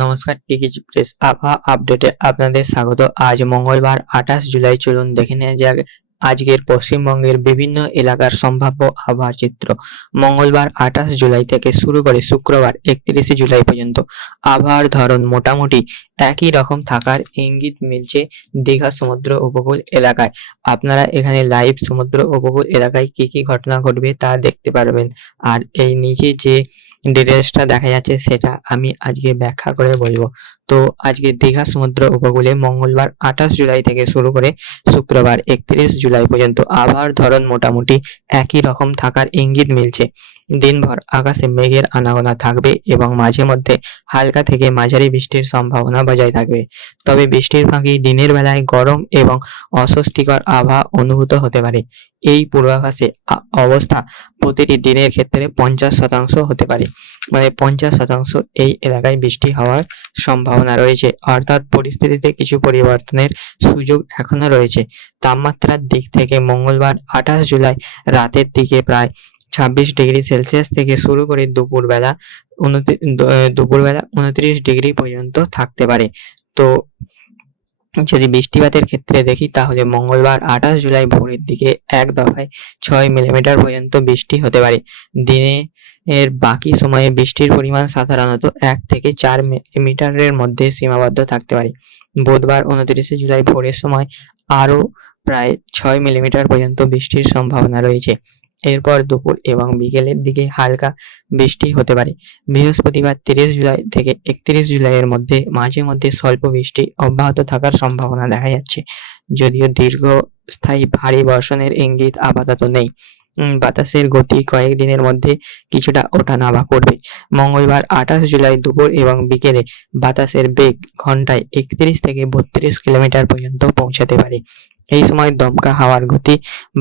নমস্কার, টিকি প্রেস আবহাওয়া আপডেটে আপনাদের স্বাগত। আজ মঙ্গলবার 28 জুলাই। চলুন দেখে নেওয়া যাক আজকের পশ্চিমবঙ্গের বিভিন্ন এলাকার সম্ভাব্য আবহাওয়ার চিত্র। মঙ্গলবার 28 জুলাই থেকে শুরু করে শুক্রবার 31শে জুলাই পর্যন্ত আবহাওয়ার ধরন মোটামুটি একই রকম থাকার ইঙ্গিত মিলছে দীঘা সমুদ্র উপকূল এলাকায়। আপনারা এখানে লাইভ সমুদ্র উপকূল এলাকায় কি কি ঘটনা ঘটবে তা দেখতে পারবেন। আর এই নিচে যে ডিটেলসটা দেখা যাচ্ছে সেটা আমি আজকে ব্যাখ্যা করে বলবো। তো আজকে দীঘা সমুদ্র উপকূলে মঙ্গলবার 28 জুলাই থেকে শুরু করে শুক্রবার 31 জুলাই পর্যন্ত আবহাওয়ার ধরন মোটামুটি একই রকম থাকার ইঙ্গিত মিলছে। দিনভর আকাশে মেঘের আনাগোনা থাকবে এবং মাঝে মধ্যে হালকা থেকে মাঝারি বৃষ্টির সম্ভাবনা বজায় থাকবে। তবে বৃষ্টির ফাঁকে দিনের বেলায় গরম এবং অস্বস্তিকর আবহাওয়া অনুভূত হতে পারে। এই পূর্বাভাসে অবস্থা প্রতিটি দিনের ক্ষেত্রে 50% হতে পারে, মানে 50% এই এলাকায় বৃষ্টি হওয়ার সম্ভাবনা রয়েছে। অর্থাৎ পরিস্থিতিতে কিছু পরিবর্তনের সুযোগ এখনো রয়েছে। তাপমাত্রার দিক থেকে মঙ্গলবার 28 জুলাই রাতের দিকে প্রায় 26 ডিগ্রি সেলসিয়াস থেকে শুরু করে দুপুরবেলা 29 ডিগ্রি পর্যন্ত থাকতে পারে। তো যদি বৃষ্টিপাতের ক্ষেত্রে দেখি তাহলে মঙ্গলবার 28 জুলাই ভোরের দিকে এক দফায় 6 মিলিমিটার পর্যন্ত বৃষ্টি হতে পারে। দিনের বাকি সময়ে বৃষ্টির পরিমাণ সাধারণত 1 থেকে 4 মিলিমিটারের মধ্যে সীমাবদ্ধ থাকতে পারে। বুধবার 29শে জুলাই ভোরের সময় আরও প্রায় 6 মিলিমিটার পর্যন্ত বৃষ্টির সম্ভাবনা রয়েছে। এরপর দুপুর এবং বিকেলের দিকে হালকা বৃষ্টি হতে পারে। বৃহস্পতিবার 30 জুলাই থেকে 31 জুলাইয়ের মধ্যে মাঝে মধ্যে স্বল্প বৃষ্টি অব্যাহত থাকার সম্ভাবনা দেখা যাচ্ছে, যদিও দীর্ঘস্থায়ী ভারী বর্ষণের ইঙ্গিত আপাতত নেই। বাতাসের গতি কয়েকদিনের মধ্যে কিছুটা ওঠানামা করবে। মঙ্গলবার 28 জুলাই দুপুর এবং বিকেলে বাতাসের বেগ ঘন্টায় 31 থেকে 32 কিলোমিটার পর্যন্ত পৌঁছাতে পারে। এই সময় দমকা হাওয়ার গতি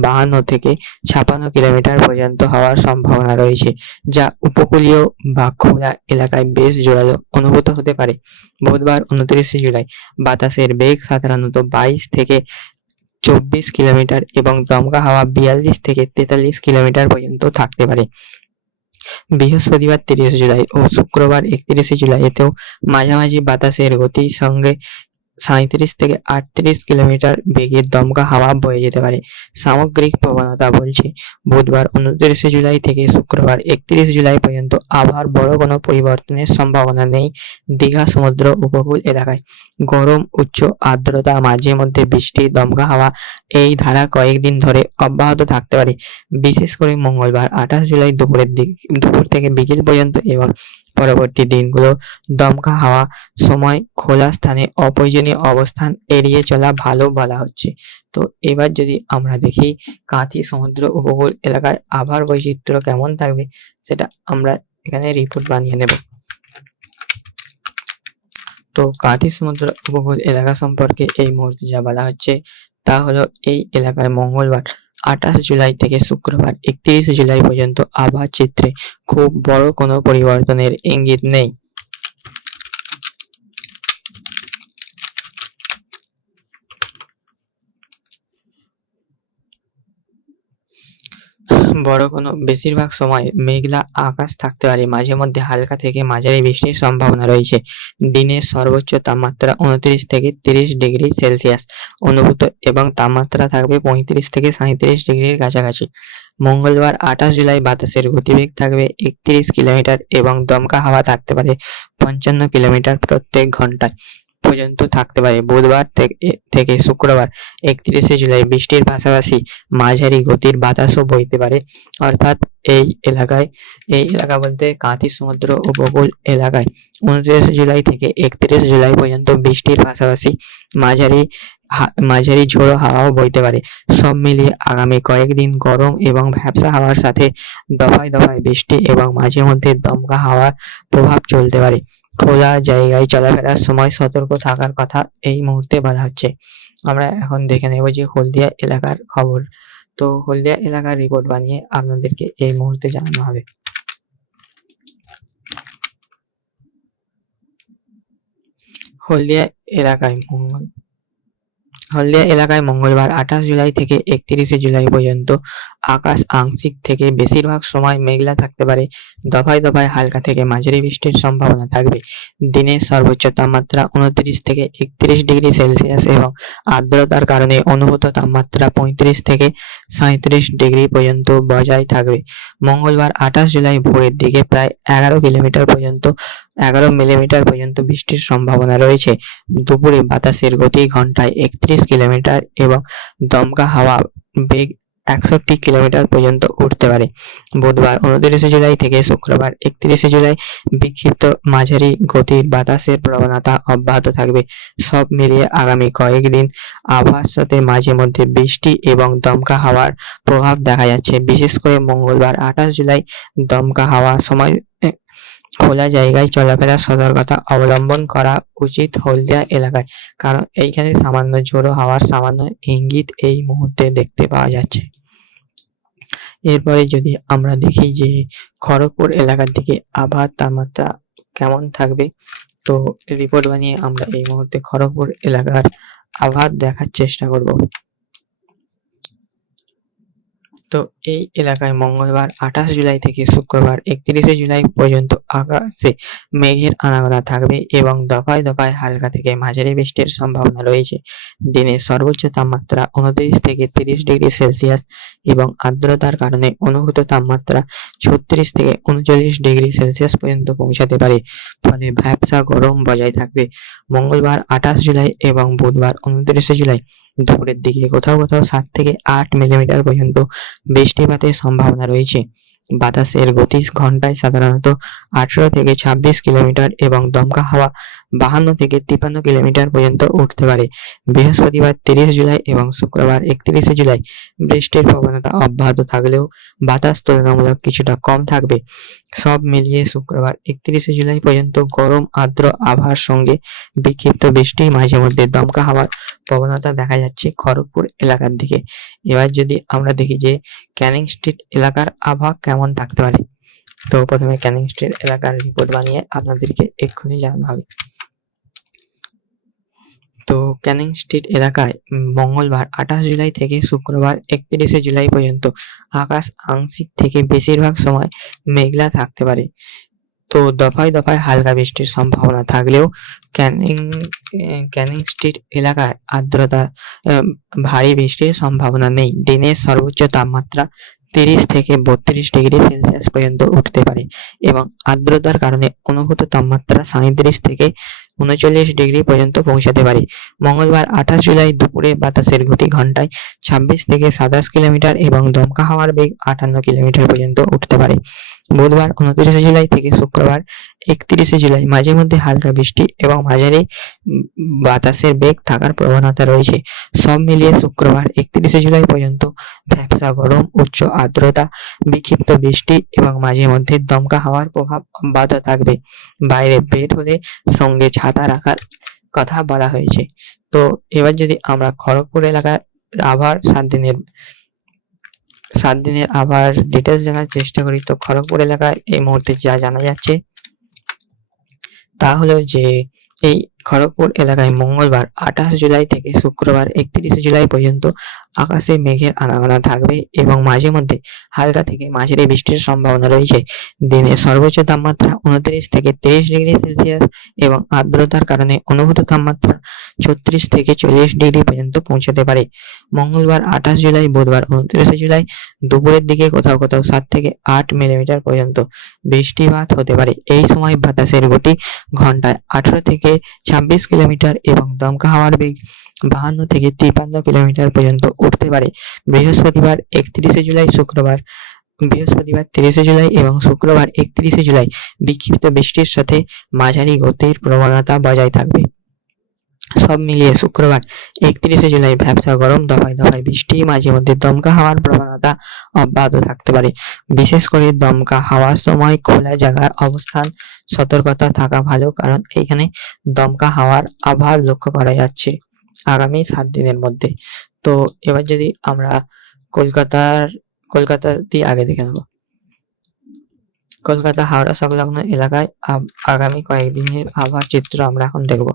52 থেকে 56 কিলোমিটার পর্যন্ত হওয়ার সম্ভাবনা রয়েছে, যা উপকূলীয় বা খোলা এলাকায় বেশ জোরালো অনুভূত হতে পারে। বুধবার 29শে জুলাই বাতাসের বেগ সাধারণত 22 থেকে 24 কিলোমিটার এবং দমকা হাওয়া 42 থেকে 43 কিলোমিটার পর্যন্ত থাকতে পারে। বৃহস্পতিবার 30 জুলাই ও শুক্রবার 31শে জুলাইতেও মাঝামাঝি বাতাসের গতির সঙ্গে 37 থেকে 38 কিলোমিটার বেগের দমকা হাওয়া বয়ে যেতে পারে। সামগ্রিক প্রবণতা বলছে বুধবার 29শে জুলাই থেকে শুক্রবার 31 জুলাই পর্যন্ত আবহাওয়ার বড় কোনো পরিবর্তনের সম্ভাবনা নেই। দীঘা সমুদ্র উপকূল এলাকায় গরম, উচ্চ আর্দ্রতা, মাঝে মধ্যে বৃষ্টি, দমকা হাওয়া এই ধারা কয়েকদিন ধরে অব্যাহত থাকতে পারে। বিশেষ করে মঙ্গলবার 28 জুলাই দুপুর থেকে বিকেল পর্যন্ত এবং পরবর্তী দিনগুলো দমকা হাওয়া সময় খোলা স্থানে অপ্রয়োজনীয় অবস্থান এড়িয়ে চলা ভালো বলা হচ্ছে। তো এবার যদি আমরা দেখি কাঁথি সমুদ্র উপকূল এলাকায় আবহাওয়ার বৈচিত্র্য কেমন থাকবে, সেটা আমরা এখানে রিপোর্ট বানিয়ে নেব। তো কাঁথি সমুদ্র উপকূল এলাকা সম্পর্কে এই মুহূর্তে যা বলা হচ্ছে তা হলো, এই এলাকায় মঙ্গলবার 28 জুলাই থেকে শুক্রবার 31 জুলাই পর্যন্ত আবহাওয়ার চিত্রে খুব বড় কোনো পরিবর্তনের ইঙ্গিত নেই। বড় কোনো বেশিরভাগ সময় মেঘলা আকাশ থাকতে পারে। মাঝে মধ্যে হালকা থেকে মাঝারি বৃষ্টির সম্ভাবনা রয়েছে। দিনের সর্বোচ্চ তাপমাত্রা 29 থেকে 30 ডিগ্রি সেলসিয়াস অনুভূত এবং তাপমাত্রা থাকবে 35 থেকে 37 ডিগ্রির কাছাকাছি। মঙ্গলবার 28 জুলাই বাতাসের গতিবেগ থাকবে 31 কিলোমিটার এবং দমকা হাওয়া থাকতে পারে 55 কিলোমিটার প্রত্যেক ঘন্টায় পর্যন্ত থাকতে পারে। বুধবার থেকে শুক্রবার 31শে জুলাই বৃষ্টির পাশাপাশি মাঝারি গতির বাতাসও বইতে পারে। অর্থাৎ এই এলাকা বলতে কাঁথি সমুদ্র উপকূল এলাকায় 29 জুলাই থেকে 31 জুলাই পর্যন্ত বৃষ্টির পাশাপাশি মাঝারি ঝোড়ো হাওয়াও বইতে পারে। সব মিলিয়ে আগামী কয়েকদিন গরম এবং ভ্যাপসা হাওয়ার সাথে দফায় দফায় বৃষ্টি এবং মাঝে মধ্যে দমকা হাওয়ার প্রভাব চলতে পারে। খোলা জায়গায় চলাফেরার সময় সতর্ক থাকার কথা এই মুহূর্তে বলা হচ্ছে। আমরা এখন দেখে নেব যে হলদিয়া এলাকার খবর। তো হলদিয়া এলাকার রিপোর্ট বানিয়ে আপনাদেরকে এই মুহূর্তে জানানো হবে। হলদিয়া এলাকায় হলদিয়া এলাকায় মঙ্গলবার 28 জুলাই থেকে 31শে জুলাই পর্যন্ত আকাশ আংশিক থেকে বেশিরভাগ সময় মেঘলা থাকতে পারে। দফায় দফায় হালকা থেকে মাঝারি বৃষ্টির সম্ভাবনা থাকবে। দিনের সর্বোচ্চ তাপমাত্রা 29 থেকে 31 ডিগ্রি সেলসিয়াস এবং আর্দ্রতার কারণে অনুভূত তাপমাত্রা 35 থেকে 37 ডিগ্রি পর্যন্ত বজায় থাকবে। মঙ্গলবার 28 জুলাই ভোরের দিকে প্রায় 11 মিলিমিটার পর্যন্ত বৃষ্টির সম্ভাবনা রয়েছে। দুপুরে বাতাসের গতি ঘন্টায় 31 কিলোমিটার এবং দমকা হাওয়া বেগ 61 কিলোমিটার পর্যন্ত উঠতে পারে। বুধবার 29শে জুলাই থেকে শুক্রবার 31শে জুলাই বিক্ষিপ্ত মাঝারি গতির বাতাসের প্রবণতা অব্যাহত থাকবে। সব মিলিয়ে আগামী কয়েকদিন আবহাওয়ার সাথে মাঝে মধ্যে বৃষ্টি এবং দমকা হাওয়ার প্রভাব দেখা যাচ্ছে। বিশেষ করে মঙ্গলবার 28 জুলাই দমকা হাওয়া সময় খোলা জায়গায় চলাফেরার সতর্কতা অবলম্বন করা উচিত হলদিয়া এলাকায়, কারণ এইখানে সামান্য ঝোড়ো হাওয়ার সামান্য ইঙ্গিত এই মুহূর্তে দেখতে পাওয়া যাচ্ছে। এরপরে যদি আমরা দেখি যে খড়গপুর এলাকার দিকে আবহাওয়ার তাপমাত্রা কেমন থাকবে, তো রিপোর্ট বানিয়ে আমরা এই মুহূর্তে খড়গপুর এলাকার আবহাওয়া দেখার চেষ্টা করব। তো এই এলাকায় মঙ্গলবার 28 জুলাই থেকে শুক্রবার 31শে জুলাই পর্যন্ত আকাশে মেঘের আনাগোনা থাকবে এবং দফায় দফায় হালকা থেকে মাঝারি বৃষ্টির সম্ভাবনা রয়েছে। দিনের সর্বোচ্চ তাপমাত্রা 29 থেকে 30 ডিগ্রি সেলসিয়াস এবং আর্দ্রতার কারণে অনুভূত তাপমাত্রা 36 থেকে 39 ডিগ্রি সেলসিয়াস পর্যন্ত পৌঁছাতে পারে, ফলে ভ্যাপসা গরম বজায় থাকবে। মঙ্গলবার 28 জুলাই এবং বুধবার 29শে জুলাই দুপুরের দিকে কোথাও কোথাও 7 থেকে 8 মিলিমিটার পর্যন্ত বৃষ্টিপাতের সম্ভাবনা রয়েছে। বাতাসের গতি ঘন্টায় সাধারণত 18 থেকে 26 কিলোমিটার এবং দমকা হাওয়া 52 থেকে 53 কিলোমিটার পর্যন্ত উঠতে পারে। বৃহস্পতিবার 30 জুলাই এবং শুক্রবার 31শে জুলাই বৃষ্টির প্রবণতা অব্যাহত থাকলেও বাতাস তুলনামূলক কিছুটা কম থাকবে। সব মিলিয়ে শুক্রবার 31শে জুলাই পর্যন্ত গরম আর্দ্র আবহাওয়ার সঙ্গে বিক্ষিপ্ত বৃষ্টি মাঝে মধ্যে দমকা হাওয়ার প্রবণতা দেখা যাচ্ছে খড়গপুর এলাকার দিকে। এবার যদি আমরা দেখি যে ক্যানিং স্ট্রিট এলাকার আবহাওয়া কেমন থাকতে পারে, তো প্রথমে ক্যানিং স্ট্রিট এলাকার রিপোর্ট বানিয়ে আপনাদেরকে এক্ষুনি জানানো হবে। তো ক্যানিং স্ট্রিট এলাকায় মঙ্গলবার 28 জুলাই থেকে শুক্রবার 31শে জুলাই পর্যন্ত আকাশ আংশিক থেকে বেশিরভাগ সময় মেঘলা থাকতে পারে। তো দফায় দফায় হালকা বৃষ্টির সম্ভাবনা থাকলেও ক্যানিং স্ট্রিট এলাকায় আর্দ্রতা ভারী বৃষ্টির সম্ভাবনা নেই। দিনের সর্বোচ্চ তাপমাত্রা 30 থেকে 32 ডিগ্রি সেলসিয়াস পর্যন্ত উঠতে পারে এবং আর্দ্রতার কারণে অনুভূত তাপমাত্রা 37 থেকে 39 ডিগ্রি পর্যন্ত পৌঁছাতে পারে। মঙ্গলবার 28 জুলাই দুপুরে বাতাসের গতি ঘন্টায় 26 থেকে 27 কিলোমিটার এবং দমকা হাওয়ার বেগ 58 কিলোমিটার পর্যন্ত উঠতে পারে। বুধবার 29শে জুলাই থেকে শুক্রবার 31শে জুলাই মাঝে মধ্যে হালকা বৃষ্টি এবং মাঝারি বাতাসের বেগ থাকার প্রবণতা রয়েছে। সব মিলিয়ে শুক্রবার 31শে জুলাই পর্যন্ত ভ্যাপসা গরম, উচ্চ আর্দ্রতা, বিক্ষিপ্ত বৃষ্টি এবং মাঝে মধ্যে দমকা হাওয়ার প্রভাব অব্যাহত থাকবে। বাইরে বের হলে সঙ্গে ছাতা রাখার কথা বলা হয়েছে। তো এবার যদি আমরা খড়গপুর এলাকার আবহাওয়ার 7 দিনের আবহাওয়ার ডিটেলস জানার চেষ্টা করি, তো খড়গপুর এলাকায় এই মুহূর্তে যা জানা যাচ্ছে তা হলো যে এই খড়গপুর এলাকায় মঙ্গলবার 28 জুলাই থেকে শুক্রবার 31শে জুলাই পর্যন্ত আকাশে মেঘের আনাগোনা থাকবে এবং মাঝে মধ্যে হালকা থেকে মাঝারি বৃষ্টির সম্ভাবনা রয়েছে। দিনের সর্বোচ্চ তাপমাত্রা 29 থেকে 30 ডিগ্রি সেলসিয়াস এবং আর্দ্রতার কারণে অনুভূত তাপমাত্রা 36 থেকে 40 ডিগ্রি পর্যন্ত পৌঁছাতে পারে। মঙ্গলবার 28 জুলাই বুধবার 29শে জুলাই দুপুরের দিকে কোথাও কোথাও 7 থেকে 8 মিলিমিটার পর্যন্ত বৃষ্টিপাত হতে পারে। এই সময় বাতাসের গতি ঘন্টায় 18 থেকে 26 কিলোমিটার এবং দমকা হাওয়ার বেগ 52 থেকে 53 কিলোমিটার পর্যন্ত উঠতে পারে। বৃহস্পতিবার 30শে জুলাই এবং শুক্রবার 31শে জুলাই বিক্ষিপ্ত বৃষ্টির সাথে মাঝারি গতির প্রবণতা বজায় থাকবে। সব মিলিয়ে শুক্রবার 31শে জুলাই ভ্যাপসা গরম, দফায় দফায় বৃষ্টি, মাঝে মধ্যে দমকা হাওয়ার প্রবণতা অব্যাহত থাকতে পারে। বিশেষ করে দমকা হাওয়ার সময় খোলা জায়গার অবস্থান সতর্কতা থাকা ভালো, কারণ এইখানে দমকা হাওয়ার আভাস লক্ষ্য করা যাচ্ছে আগামী 7 দিনের মধ্যে। তো এবার যদি আমরা কলকাতাতে আগে দেখে নেব। কলকাতা হাওড়া সংলগ্ন এলাকায় আগামী কয়েকদিনের আবহাওয়ার চিত্র আমরা এখন দেখব।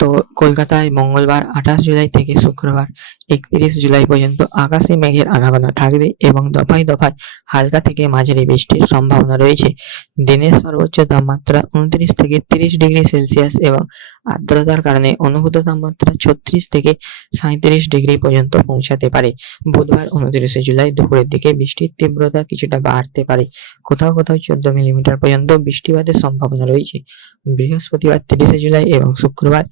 তো কলকাতায় মঙ্গলবার 28 জুলাই থেকে শুক্রবার 31 জুলাই পর্যন্ত আকাশে মেঘের আনাগোনা থাকবে এবং দফায় দফায় হালকা থেকে মাঝারি বৃষ্টির সম্ভাবনা রয়েছে। দিনের সর্বোচ্চ তাপমাত্রা 29 থেকে 30 ডিগ্রি সেলসিয়াস এবং আর্দ্রতার কারণে অনুভূত তাপমাত্রা 36 থেকে 37 ডিগ্রি পর্যন্ত পৌঁছাতে পারে। বুধবার 29 জুলাই দুপুরের দিকে বৃষ্টির তীব্রতা কিছুটা বাড়তে পারে। কোথাও কোথাও 14 মিলিমিটার পর্যন্ত বৃষ্টিপাতের সম্ভাবনা রয়েছে। বৃহস্পতিবার 30 জুলাই এবং শুক্রবার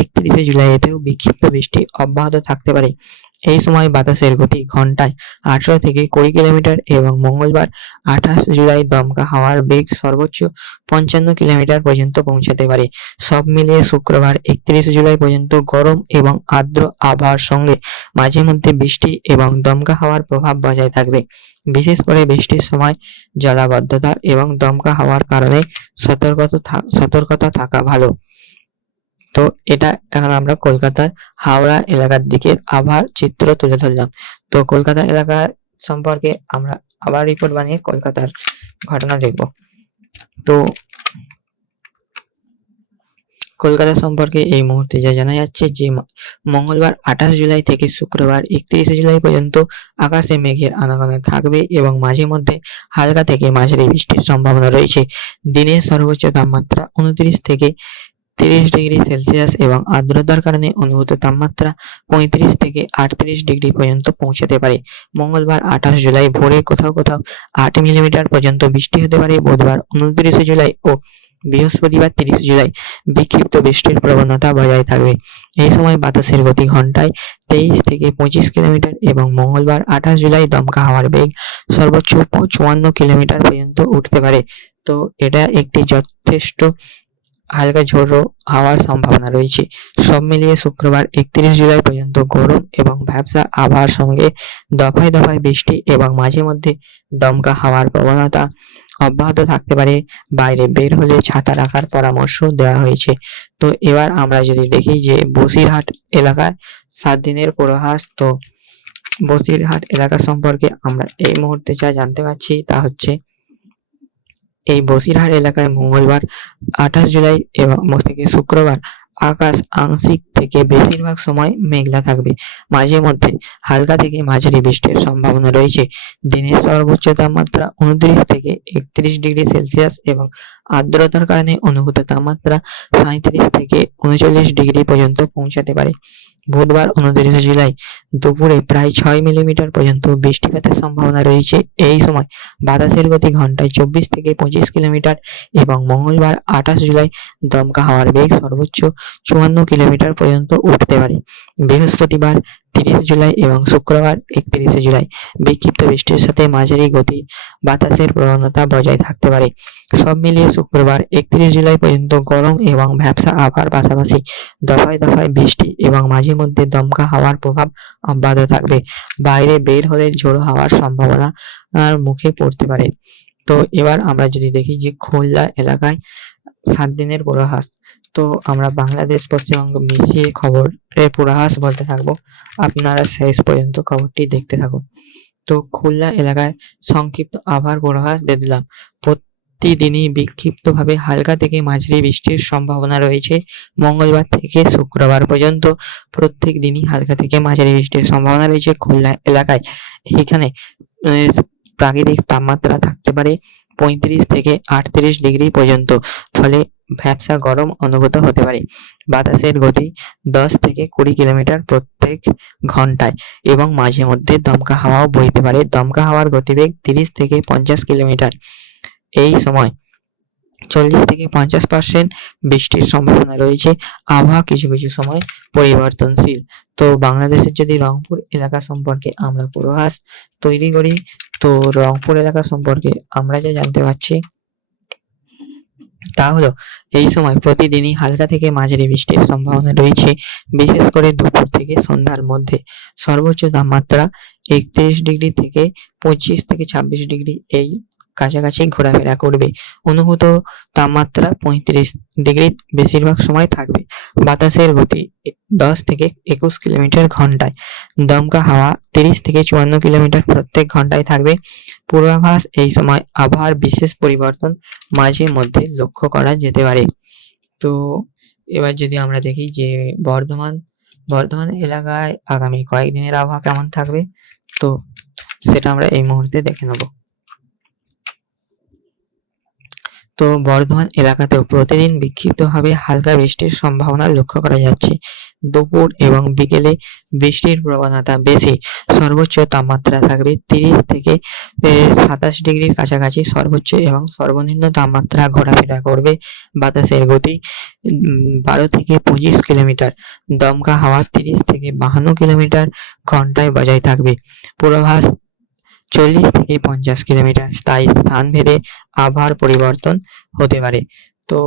31 জুলাই এতেও বিক্ষিপ্ত বৃষ্টি অব্যাহত থাকতে পারে। এই সময় বাতাসের গতি ঘন্টায় 18 থেকে 20 কিলোমিটার এবং মঙ্গলবার 28 জুলাই দমকা হাওয়ার বেগ সর্বোচ্চ 55 কিলোমিটার পর্যন্ত পৌঁছাতে পারে। সব মিলিয়ে শুক্রবার 31 জুলাই পর্যন্ত গরম এবং আর্দ্র আবহাওয়ার সঙ্গে মাঝে মধ্যে বৃষ্টি এবং দমকা হাওয়ার প্রভাব বজায় থাকবে। বিশেষ করে বৃষ্টির সময় জলাবদ্ধতা এবং দমকা হাওয়ার কারণে সতর্কতা থাকা ভালো। তো এটা এখন আমরা কলকাতার হাওড়া এলাকার দিকে আবহাওয়ার চিত্র তুলে ধরলাম। তো কলকাতা এলাকা সম্পর্কে আমরা আবার রিপোর্ট বানিয়ে কলকাতার ঘটনা দেখব। তো কলকাতা সম্পর্কে এই মুহূর্তে যা জানা যাচ্ছে যে মঙ্গলবার 28 জুলাই থেকে শুক্রবার 31 জুলাই পর্যন্ত আকাশে মেঘের আনাগোনা থাকবে এবং মাঝে মধ্যে হালকা থেকে মাঝারি বৃষ্টির সম্ভাবনা রয়েছে। দিনের সর্বোচ্চ তাপমাত্রা 29 থেকে 30 ডিগ্রি সেলসিয়াস এবং আর্দ্রতার কারণে অনুভূত তাপমাত্রা 35 থেকে 38 ডিগ্রি পর্যন্ত পৌঁছাতে পারে। মঙ্গলবার 28 জুলাই ভোরে কোথাও কোথাও 8 মিলিমিটার পর্যন্ত বৃষ্টি হতে পারে। বুধবার 29 জুলাই ও বৃহস্পতিবার 30 জুলাই বিক্ষিপ্ত বৃষ্টির প্রবণতা বজায় থাকবে। এই সময় বাতাসের গতি ঘন্টায় 23 থেকে 25 কিলোমিটার এবং মঙ্গলবার 28 জুলাই দমকা হাওয়ার বেগ সর্বোচ্চ 54 কিলোমিটার পর্যন্ত উঠতে পারে। তো এটা একটি যথেষ্ট হালকা ঝোড়ো হাওয়ার সম্ভাবনা রয়েছে। সব মিলিয়ে শুক্রবার 31 জুলাই পর্যন্ত গরম এবং ভ্যাপসা আবহাওয়ার সঙ্গে দফায় দফায় বৃষ্টি এবং মাঝে মধ্যে দমকা হাওয়ার প্রবণতা অব্যাহত থাকতে পারে। বাইরে বের হলে ছাতা রাখার পরামর্শ দেওয়া হয়েছে। তো এবার আমরা যদি দেখি যে বসিরহাট এলাকায় 7 দিনের পূর্বাভাস। তো বসিরহাট এলাকা সম্পর্কে আমরা এই মুহূর্তে যা জানতে পারছি তা হচ্ছে এই বসিরহাট এলাকায় মঙ্গলবার 28 জুলাই এবং থেকে শুক্রবার আকাশ আংশিক থেকে বেশিরভাগ সময় মেঘলা থাকবে। মাঝে মধ্যে হালকা থেকে মাঝারি বৃষ্টির সম্ভাবনা রয়েছে। দিনের সর্বোচ্চ তাপমাত্রা 29 থেকে 31 ডিগ্রি সেলসিয়াস এবং আর্দ্রতার কারণে অনুভূত তাপমাত্রা 37 থেকে 39 ডিগ্রি পর্যন্ত পৌঁছাতে পারে। বুধবার 29 জুলাই দুপুরে প্রায় 6 মিলিমিটার পর্যন্ত বৃষ্টিপাতের সম্ভাবনা রয়েছে। এই সময় বাতাসের গতি ঘন্টায় 24 থেকে 25 কিলোমিটার এবং মঙ্গলবার 28 জুলাই দমকা হাওয়ার বেগ সর্বোচ্চ 54 কিলোমিটার পর্যন্ত উঠতে পারে। বৃহস্পতিবার 30 জুলাই এবং শুক্রবার 31 জুলাই বিক্ষিপ্ত বৃষ্টির সাথে মাঝারি গতি বাতাসের প্রবণতা বজায় থাকতে পারে। সব মিলিয়ে শুক্রবার 31 জুলাই পর্যন্ত গরম এবং ভ্যাপসা আবহাওয়ার পাশাপাশি দফায় দফায় বৃষ্টি এবং মাঝে মধ্যে দমকা হাওয়ার প্রভাব অব্যাহত থাকবে। বাইরে বের হলে ঝোড়ো হাওয়ার সম্ভাবনা মুখে পড়তে পারে। তো এবার আমরা যদি দেখি যে খুলনা এলাকায় 7 দিনের পূর্বাভাস। তো আমরা বাংলাদেশ পশ্চিমবঙ্গ মিশিয়ে খবরের পূর্বাভাস বলতে থাকবো। আপনারা শেষ পর্যন্ত খবরটি দেখতে থাকুন। তো খুলনা এলাকায় সংক্ষিপ্ত আবহাওয়ার পূর্বাভাস দিয়ে দিলাম। প্রতিদিনই বিক্ষিপ্তভাবে হালকা থেকে মাঝারি বৃষ্টির সম্ভাবনা রয়েছে। মঙ্গলবার থেকে শুক্রবার পর্যন্ত প্রত্যেক দিনই হালকা থেকে মাঝারি বৃষ্টির সম্ভাবনা রয়েছে খুলনা এলাকায়। এখানে প্রাকৃতিক তাপমাত্রা থাকতে পারে 35 থেকে 38 ডিগ্রি পর্যন্ত, ফলে ভ্যাপসা গরম অনুভূত হতে পারে। বাতাসের গতি 10 থেকে 20 কিলোমিটার প্রত্যেক ঘন্টায় এবং মাঝে মধ্যে দমকা হাওয়াও বইতে পারে। দমকা হাওয়ার গতিবেগ 30 থেকে 50 কিলোমিটার। এই সময় 40 থেকে 50% বৃষ্টির সম্ভাবনা রয়েছে। আবহাওয়া কিছু কিছু সময় পরিবর্তনশীল। তো বাংলাদেশের যদি রংপুর এলাকা সম্পর্কে আমরা পূর্বাভাস তৈরি করি, তো রংপুর এলাকা সম্পর্কে আমরা যা জানতে পারছি তা হলো এই সময় প্রতিদিনই হালকা থেকে মাঝারি বৃষ্টির সম্ভাবনা রয়েছে। বিশেষ করে দুপুর থেকে সন্ধ্যার মধ্যে সর্বোচ্চ তাপমাত্রা 31 ডিগ্রি থেকে 25 থেকে 26 ডিগ্রি এই কাছাকাছি ঘোরাফেরা করবে। অনুভূত তাপমাত্রা 35 ডিগ্রি বেশিরভাগ সময় থাকবে। বাতাসের গতি 10 থেকে 21 কিলোমিটার ঘন্টায়। দমকা হাওয়া 30 থেকে 54 কিলোমিটার প্রত্যেক ঘন্টায় থাকবে। পূর্বাভাস এই সময় আবহাওয়ার বিশেষ পরিবর্তন মাঝে মধ্যে লক্ষ্য করা যেতে পারে। তো এবার যদি আমরা দেখি যে বর্ধমান বর্ধমান এলাকায় আগামী কয়েকদিনের আবহাওয়া কেমন থাকবে, তো সেটা আমরা এই মুহূর্তে দেখে নেব। তো বর্ধমান এলাকাতেও প্রতিদিন বিক্ষিপ্তভাবে হালকা বৃষ্টির সম্ভাবনা লক্ষ্য করা যাচ্ছে। দুপুর এবং বিকেলে বৃষ্টির প্রবণতা বেশি। সর্বোচ্চ তাপমাত্রা থাকবে 30 থেকে 27 ডিগ্রির কাছাকাছি সর্বোচ্চ এবং সর্বনিম্ন তাপমাত্রা ঘোরাফেরা করবে। বাতাসের গতি 12 থেকে 25 কিলোমিটার, দমকা হাওয়া 30 থেকে 52 কিলোমিটার ঘন্টায় বজায় থাকবে। পূর্বাভাস 40 থেকে 50 কিলোমিটার। স্থায়ী স্থান ভেদে আবহাওয়ার পরিবর্তন হতে পারে। তো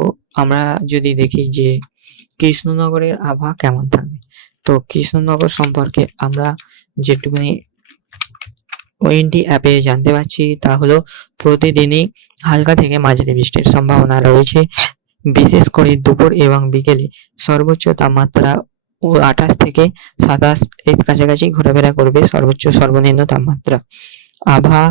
আমরা যদি দেখি যে কৃষ্ণনগরের আবহাওয়া কেমন থাকবে, তো কৃষ্ণনগর সম্পর্কে আমরা যেটুকুনি ওএনটি অ্যাপে জানতে পারছি তা হলো প্রতিদিনই হালকা থেকে মাঝারি বৃষ্টির সম্ভাবনা রয়েছে। বিশেষ করে দুপুর এবং বিকেলে সর্বোচ্চ তাপমাত্রা 28 থেকে 27 এর কাছাকাছি ঘোরাফেরা করবে সর্বোচ্চ সর্বনিম্ন তাপমাত্রা। আবহাওয়া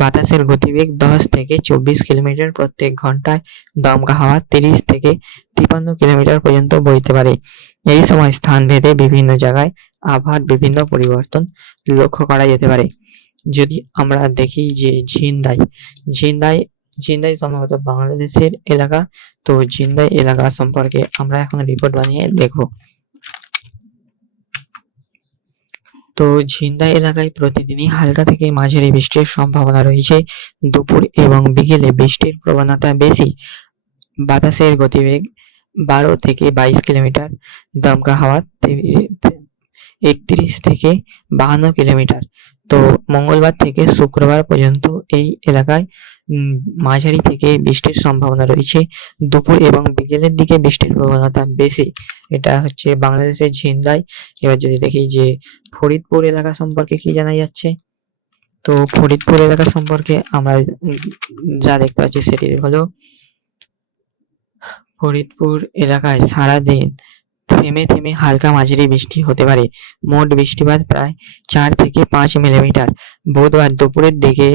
বাতাসের গতিবেগ 10 থেকে 24 কিলোমিটার প্রত্যেক ঘন্টায়, দমকা হাওয়া 30 থেকে 53 কিলোমিটার পর্যন্ত বইতে পারে। এই সময় স্থান ভেদে বিভিন্ন জায়গায় আবহাওয়ার বিভিন্ন পরিবর্তন লক্ষ্য করা যেতে পারে। যদি আমরা দেখি যে ঝিনদাই সম্ভবত বাংলাদেশের এলাকা, তো ঝিনদাই এলাকা সম্পর্কে আমরা এখন রিপোর্ট বানিয়ে দেখব। তো ঝিনদাই এলাকায় প্রতিদিনই হালকা থেকে মাঝারি বৃষ্টির সম্ভাবনা রয়েছে। দুপুর এবং বিকেলে বৃষ্টির প্রবণতা বেশি। বাতাসের গতিবেগ 12 থেকে 22 কিলোমিটার, দমকা হাওয়া 31 থেকে 52 কিলোমিটার। তো মঙ্গলবার থেকে শুক্রবার পর্যন্ত এই এলাকায় মাঝারি থেকে বৃষ্টির সম্ভাবনা রয়েছে। দুপুর এবং বিকেলের দিকে বৃষ্টির প্রবণতা বেশি। এটা হচ্ছে বাংলাদেশের ঝিনদাই। এবার যদি দেখি যে ফরিদপুর এলাকা সম্পর্কে কি জানা যাচ্ছে, তো ফরিদপুর এলাকা সম্পর্কে আমরা যা দেখতে পাচ্ছি সেটি হলো ফরিদপুর এলাকায় সারাদিন থেমে থেমে হালকা মাঝারি বৃষ্টি হতে পারে। মোট বৃষ্টিপাত প্রায় 4 থেকে 5 মিলিমিটার। বুধবার দুপুরের দিকে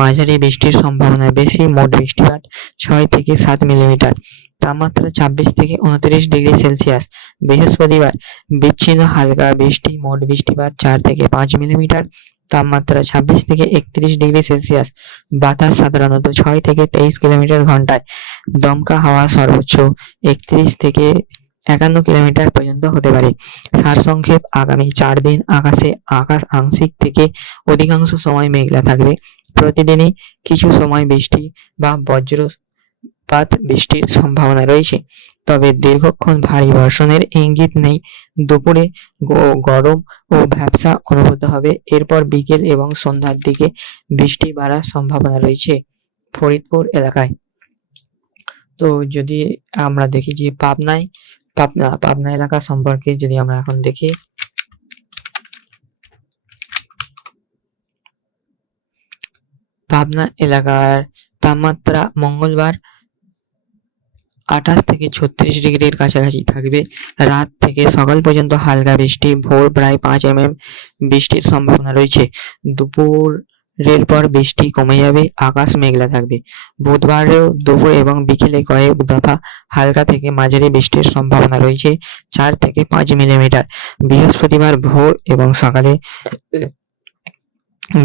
মাঝারি বৃষ্টির সম্ভাবনা বেশি। মোট বৃষ্টিপাত 6 থেকে 7 মিলিমিটার। তাপমাত্রা 26 থেকে 29 ডিগ্রি সেলসিয়াস। বৃহস্পতিবার বিচ্ছিন্ন হালকা বৃষ্টি। মোট বৃষ্টিপাত 4 থেকে 5 মিলিমিটার। তাপমাত্রা 26 থেকে 31 ডিগ্রি সেলসিয়াস। বাতাস সাধারণত 6 থেকে 23 কিলোমিটার ঘন্টায়। দমকা হাওয়া সর্বোচ্চ 31 থেকে 51 কিলোমিটার পর্যন্ত হতে পারে। সারসংক্ষেপ, আগামী 4 দিন আকাশ আংশিক থেকে অধিকাংশ সময় মেঘলা থাকবে। প্রতিদিনই কিছু সময় বৃষ্টি বা বজ্রপাত বৃষ্টির সম্ভাবনা রয়েছে, তবে দীর্ঘক্ষণ ভারী বর্ষণের ইঙ্গিত নেই। দুপুরে গরম ও ভ্যাপসা অনুভূত হবে। এরপর বিকেল এবং সন্ধ্যার দিকে বৃষ্টি বাড়ার সম্ভাবনা রয়েছে ফরিদপুর এলাকায়। তো যদি আমরা দেখি যে পাবনা এলাকা সম্পর্কে যদি আমরা এখন দেখি, পাবনা এলাকার তাপমাত্রা মঙ্গলবার 28 থেকে 36 ডিগ্রির কাছাকাছি থাকবে। রাত থেকে সকাল পর্যন্ত হালকা বৃষ্টি। ভোর প্রায় 5 mm বৃষ্টির সম্ভাবনা রয়েছে। দুপুরের পর বৃষ্টি কমে যাবে, আকাশ মেঘলা থাকবে। বুধবারেও দুপুর এবং বিকেলে কয়েক দফা হালকা থেকে মাঝারি বৃষ্টির সম্ভাবনা রয়েছে, 4 থেকে 5 মিলিমিটার। বৃহস্পতিবার ভোর এবং সকালে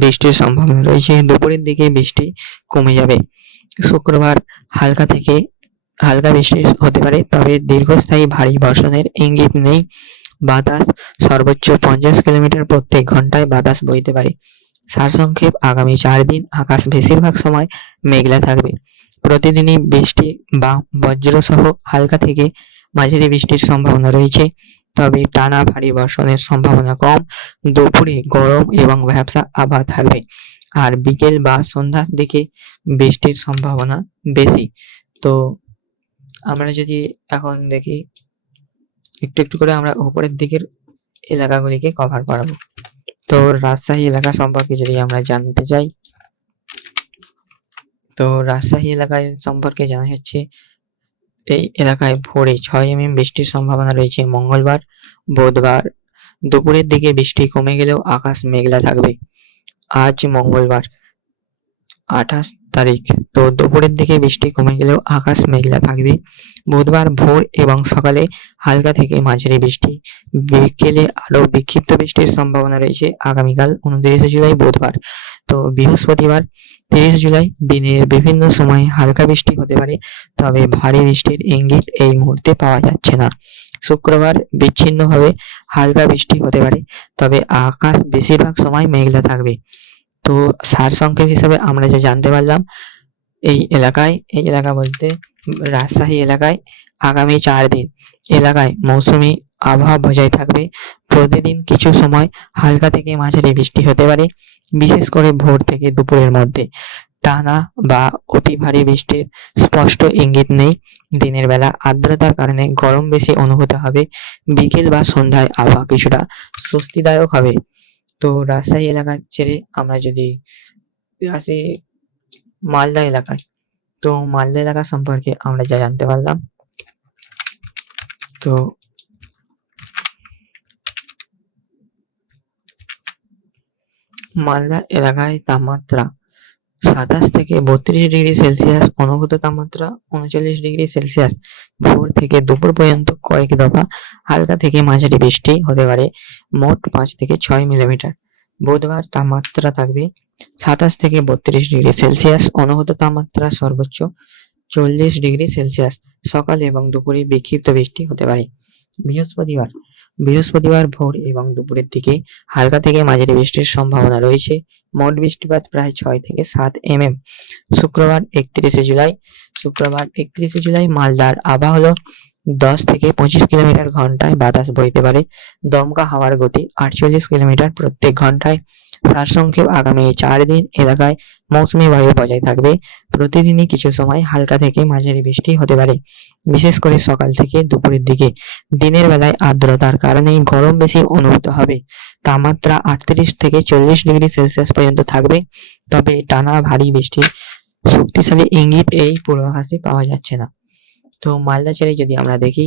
বৃষ্টির সম্ভাবনা রয়েছে। দুপুরের দিকে বৃষ্টি কমে যাবে। শুক্রবার হালকা বৃষ্টি হতে পারে, তবে দীর্ঘস্থায়ী ভারী বর্ষণের ইঙ্গিত নেই। বাতাস সর্বোচ্চ 50 কিলোমিটার প্রত্যেক ঘন্টায় বাতাস বইতে পারে। সারসংক্ষেপ, আগামী 4 দিন আকাশ বেশিরভাগ সময় মেঘলা থাকবে। প্রতিদিনই বৃষ্টি বা বজ্রসহ হালকা থেকে মাঝারি বৃষ্টির সম্ভাবনা রয়েছে, তবে টানা ভারী বর্ষণের সম্ভাবনা কম। দুপুরে গরম এবং ভ্যাপসা আবহাওয়া থাকবে, আর বিকেল বা সন্ধ্যার দিকে বৃষ্টির সম্ভাবনা বেশি। তো আমরা যদি এখন দেখি একটু করে আমরা উপরের দিকের এলাকাগুলিকে কভার করাবো। তো রাজশাহী এলাকা সম্পর্কে যদি আমরা জানতে চাই, তো রাজশাহী এলাকায় সম্পর্কে জানা যাচ্ছে এই এলাকায় ভোরে 6 mm বৃষ্টির সম্ভাবনা রয়েছে। মঙ্গলবার বুধবার দুপুরের দিকে বৃষ্টি কমে গেলেও আকাশ মেঘলা থাকবে। আজ মঙ্গলবার 28 তারিখ। তো দুপুরের দিকে বৃষ্টি কমে গেলেও আকাশ মেঘলা থাকবে। বুধবার ভোর এবং সকালে হালকা থেকে মাঝারি বৃষ্টি, বিকেলে আরো বিক্ষিপ্ত বৃষ্টির সম্ভাবনা রয়েছে আগামীকাল 29 জুলাই বুধবার। তো বৃহস্পতিবার 30 জুলাই দিনের বিভিন্ন সময়ে হালকা বৃষ্টি হতে পারে, তবে ভারী বৃষ্টির ইঙ্গিত এই মুহূর্তে পাওয়া যাচ্ছে না। শুক্রবার বিচ্ছিন্নভাবে হালকা বৃষ্টি হতে পারে, তবে আকাশ বেশিরভাগ সময় মেঘলা থাকবে। তো সারসংক্ষেপ হিসাবে আমরা যা জানতে পারলাম, এই এলাকা বলতে রাজশাহী এলাকায় আগামী 4 দিন এলাকায় মৌসুমী আবহাওয়া বজায় থাকবে। প্রতিদিন কিছু সময় হালকা থেকে মাঝারি বৃষ্টি হতে পারে, বিশেষ করে ভোর থেকে দুপুরের মধ্যে। টানা বা অতি ভারী বৃষ্টির স্পষ্ট ইঙ্গিত নেই। দিনের বেলা আর্দ্রতার কারণে গরম বেশি অনুভূত হবে। বিকেল বা সন্ধ্যায় আবহাওয়া কিছুটা স্বস্তিদায়ক হবে। তো রাজশাহী এলাকা ছেড়ে আমরা যদি আসি মালদা এলাকায়, তো মালদা এলাকা সম্পর্কে আমরা যা জানতে পারলাম, তো মালদা এলাকায় তাপমাত্রা 27 থেকে 32 ডিগ্রি সেলসিয়াস, অনুভূত তাপমাত্রা 39 ডিগ্রি সেলসিয়াস। ভোর থেকে দুপুর পর্যন্ত কয়েক দফা হালকা থেকে মাঝারি বৃষ্টি হতে পারে, মোট 5 থেকে 6 মিলিমিটার। বুধবার তাপমাত্রা থাকবে 27 থেকে 32 ডিগ্রি সেলসিয়াস, অনুভূত তাপমাত্রা সর্বোচ্চ 40 ডিগ্রি সেলসিয়াস। সকাল এবং দুপুরে বিক্ষিপ্ত বৃষ্টি হতে পারে। বৃহস্পতিবার ভোর এবং দুপুরের দিকে হালকা থেকে মাঝারি বৃষ্টির সম্ভাবনা রয়েছে, মোট বৃষ্টিপাত প্রায় 6 থেকে 7 mm। শুক্রবার 31 জুলাই মালদার আবহাওয়া হলো 10 থেকে 25 কিলোমিটার ঘন্টায় বাতাস বইতে পারে, দমকা হাওয়ার গতি 48 কিলোমিটার প্রত্যেক ঘন্টায়। সারসংক্ষেপ, আগামী 4 দিন এলাকায় মৌসুমী বায়ু বজায় থাকবে। প্রতিদিনই কিছু সময় হালকা থেকে মাঝারি বৃষ্টি হতে পারে, বিশেষ করে সকাল থেকে দুপুরের দিকে। দিনের বেলায় আর্দ্রতার কারণে গরম বেশি অনুভূত হবে। তাপমাত্রা 38 থেকে 40 ডিগ্রি সেলসিয়াস পর্যন্ত থাকবে, তবে টানা ভারী বৃষ্টির শক্তিশালী ইঙ্গিত এই পূর্বাভাসে পাওয়া যাচ্ছে না। তো মালদা ছেড়ে যদি আমরা দেখি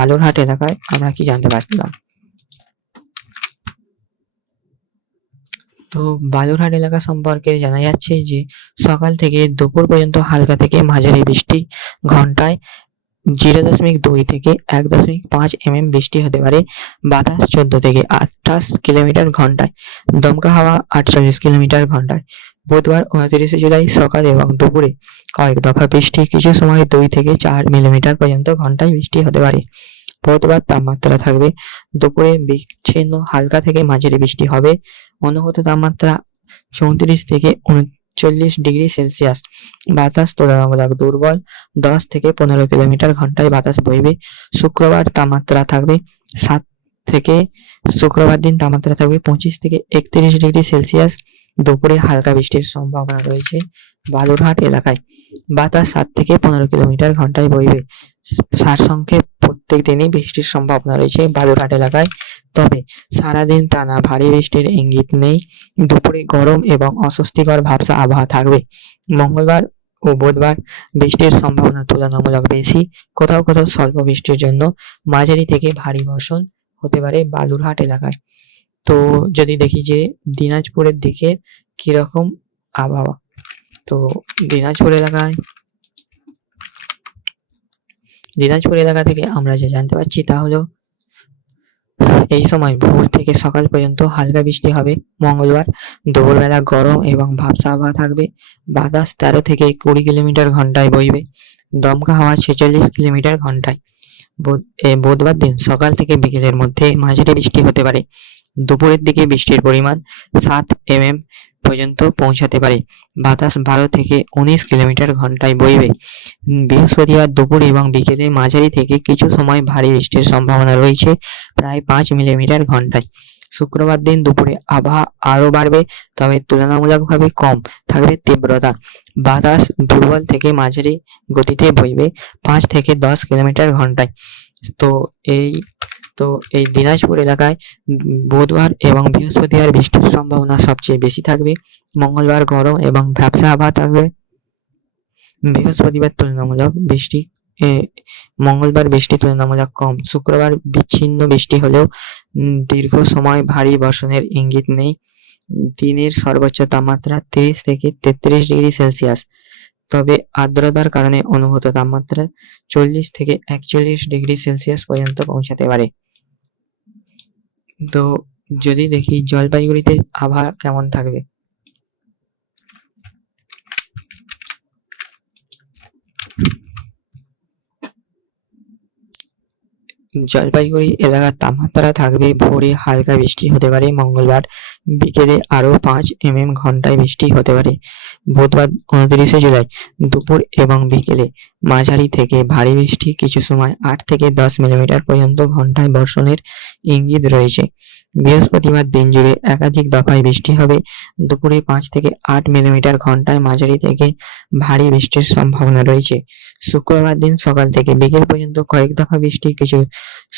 বালুরহাট এলাকায় আমরা কি জানতে পারছিলাম। তো বালুরহাট এলাকা সম্পর্কে জানা যাচ্ছে যে সকাল থেকে দুপুর পর্যন্ত হালকা থেকে মাঝারি বৃষ্টি, ঘন্টায় 0.2 থেকে 1.5 mm বৃষ্টি হতে পারে। বাতাস 14 থেকে 28 কিলোমিটার ঘন্টায়, দমকা হাওয়া 48 কিলোমিটার ঘন্টায়। বুধবার 29 জুলাই সকাল এবং দুপুরে কয়েক দফা বৃষ্টি, কিছু সময় 2 থেকে 4 মিলিমিটার পর্যন্ত ঘন্টায় বৃষ্টি হতে পারে। বুধবার তাপমাত্রা থাকবে দুপুরে বিচ্ছিন্ন হালকা থেকে মাঝারি বৃষ্টি হবে, অনুভূত তাপমাত্রা 34 থেকে 39 ডিগ্রি সেলসিয়াস। বাতাস তুলনামূলক দুর্বল, 10 থেকে 15 কিলোমিটার ঘন্টায় বাতাস বইবে। শুক্রবার দিন তাপমাত্রা থাকবে 25 থেকে 31 ডিগ্রি সেলসিয়াস। দুপুরে হালকা বৃষ্টির সম্ভাবনা রয়েছে বালুরহাট এলাকায়। বাতাস 7 থেকে 15 কিলোমিটার ঘন্টায় বইবে। সারসংক্ষেপ, প্রত্যেক দিনই বৃষ্টির সম্ভাবনা রয়েছে বালুরহাট এলাকায়, তবে সারাদিন টানা ভারী বৃষ্টির ইঙ্গিত নেই। দুপুরে গরম এবং অস্বস্তিকর ভাবসা আবহাওয়া থাকবে। মঙ্গলবার ও বুধবার বৃষ্টির সম্ভাবনা তুলনামূলক বেশি, কোথাও কোথাও স্বল্প বৃষ্টির জন্য মাঝারি থেকে ভারী বর্ষণ হতে পারে বালুরহাট এলাকায়। তো যদি দেখি যে দিনাজপুরের দিকে কিরকম আবহাওয়া, তো দিনাজপুর এলাকা থেকে আমরা যা জানতে পারছি তা হলো এই সময় ভোর থেকে সকাল পর্যন্ত হালকা বৃষ্টি হবে। মঙ্গলবার দুপুরবেলা গরম এবং ভাবসা আবহাওয়া থাকবে। বাতাস 13 থেকে 20 কিলোমিটার ঘন্টায় বইবে, দমকা হাওয়া 46 কিলোমিটার ঘন্টায়। বুধবার দিন সকাল থেকে বিকেলের মধ্যে মাঝারি বৃষ্টি হতে পারে। দুপুরের দিকে বৃষ্টির পরিমাণ 7 mm পর্যন্ত পৌঁছাতে পারে। বাতাস 12 থেকে 19 কিলোমিটার ঘন্টায় বইবে। বৃহস্পতিবার দুপুর এবং বিকেলে মাঝারি থেকে কিছু সময় ভারী বৃষ্টির সম্ভাবনা রয়েছে, প্রায় 5 মিলিমিটার ঘন্টায়। শুক্রবার দিন দুপুরে আবহাওয়া আরো বাড়বে, তবে তুলনামূলকভাবে কম থাকবে তীব্রতা। বাতাস দুর্বল থেকে মাঝারি গতিতে বইবে, 5 থেকে 10 কিলোমিটার ঘন্টায়। তো এই দিনাজপুর এলাকায় বুধবার এবং বৃহস্পতিবার বৃষ্টির সম্ভাবনা সবচেয়ে বেশি থাকবে। মঙ্গলবার গরম এবং ভ্যাপসা আবহাওয়া থাকবে। মঙ্গলবার বৃষ্টি তুলনামূলক কম। শুক্রবার বিচ্ছিন্ন বৃষ্টি হলেও দীর্ঘ সময় ভারী বর্ষণের ইঙ্গিত নেই। দিনের সর্বোচ্চ তাপমাত্রা 30 থেকে 33 ডিগ্রি সেলসিয়াস, তবে আর্দ্রতার কারণে অনুভূত তাপমাত্রা 40 থেকে 41 ডিগ্রি সেলসিয়াস পর্যন্ত পৌঁছাতে পারে। তো যদি দেখি জলপাইগুড়িতে আবহাওয়া কেমন থাকবে। জলপাইগুড়ি এলাকার তাপমাত্রা থাকবে ভোরে হালকা বৃষ্টি হতে পারে, মঙ্গলবার বিকেলে আরও 5 ঘন্টায় বৃষ্টি হতে পারে, বুধবার 29শে জুলাই দুপুর এবং বিকেলে মাঝারি থেকে ভারী বৃষ্টি, কিছু সময় 8 থেকে 10 মিলিমিটার পর্যন্ত ঘন্টায় বর্ষণের ইঙ্গিত রয়েছে। বৃহস্পতিবার দিন জুড়ে একাধিক দফায় বৃষ্টি হবে, দুপুরে 5 থেকে 8 মিলিমিটার ঘন্টায় মাঝারি থেকে ভারী বৃষ্টির সম্ভাবনা রয়েছে। শুক্রবার দিন সকাল থেকে বিকেল পর্যন্ত কয়েক দফা বৃষ্টি, কিছু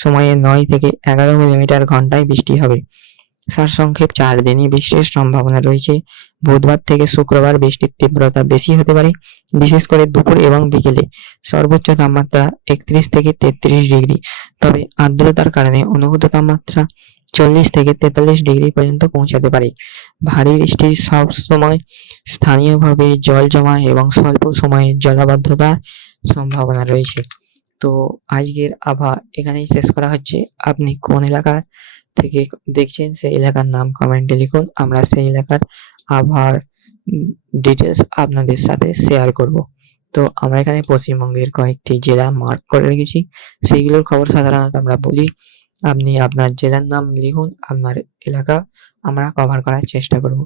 সময়ে 9 থেকে 11 মিলিমিটার ঘন্টায় বৃষ্টি হবে। সারসংক্ষেপ 4 দিনই বৃষ্টির সম্ভাবনা রয়েছে। বুধবার থেকে শুক্রবার বৃষ্টির তীব্রতা বেশি হতে পারে, বিশেষ করে দুপুর এবং বিকেলে। সর্বোচ্চ তাপমাত্রা 31 থেকে 33 ডিগ্রি, তবে আর্দ্রতার কারণে অনুভূত তাপমাত্রা 40 থেকে 43 ডিগ্রি পর্যন্ত পৌঁছাতে পারে। ভারী বৃষ্টি সব সময় স্থানীয়ভাবে জল জমা এবং স্বল্প সময়ের জলাবদ্ধতার সম্ভাবনা রয়েছে। তো আজকের আবহাওয়া এখানেই শেষ করা হচ্ছে। আপনি কোন এলাকা থেকে দেখছেন সেই এলাকার নাম কমেন্টে লিখুন, আমরা সেই এলাকার আবহাওয়ার ডিটেলস আপনাদের সাথে শেয়ার করব। তো আমরা এখানে পশ্চিমবঙ্গের কয়েকটি জেলা মার্ক করে রেখেছি, সেইগুলোর খবর সাধারণত আমরা বলি। আপনি আপনার জেলার নাম লিখুন, আপনার এলাকা আমরা কভার করার চেষ্টা করব।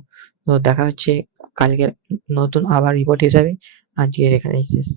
তো দেখা হচ্ছে কালকের নতুন আবার রিপোর্ট হিসাবে। আজকের এখানেই শেষ।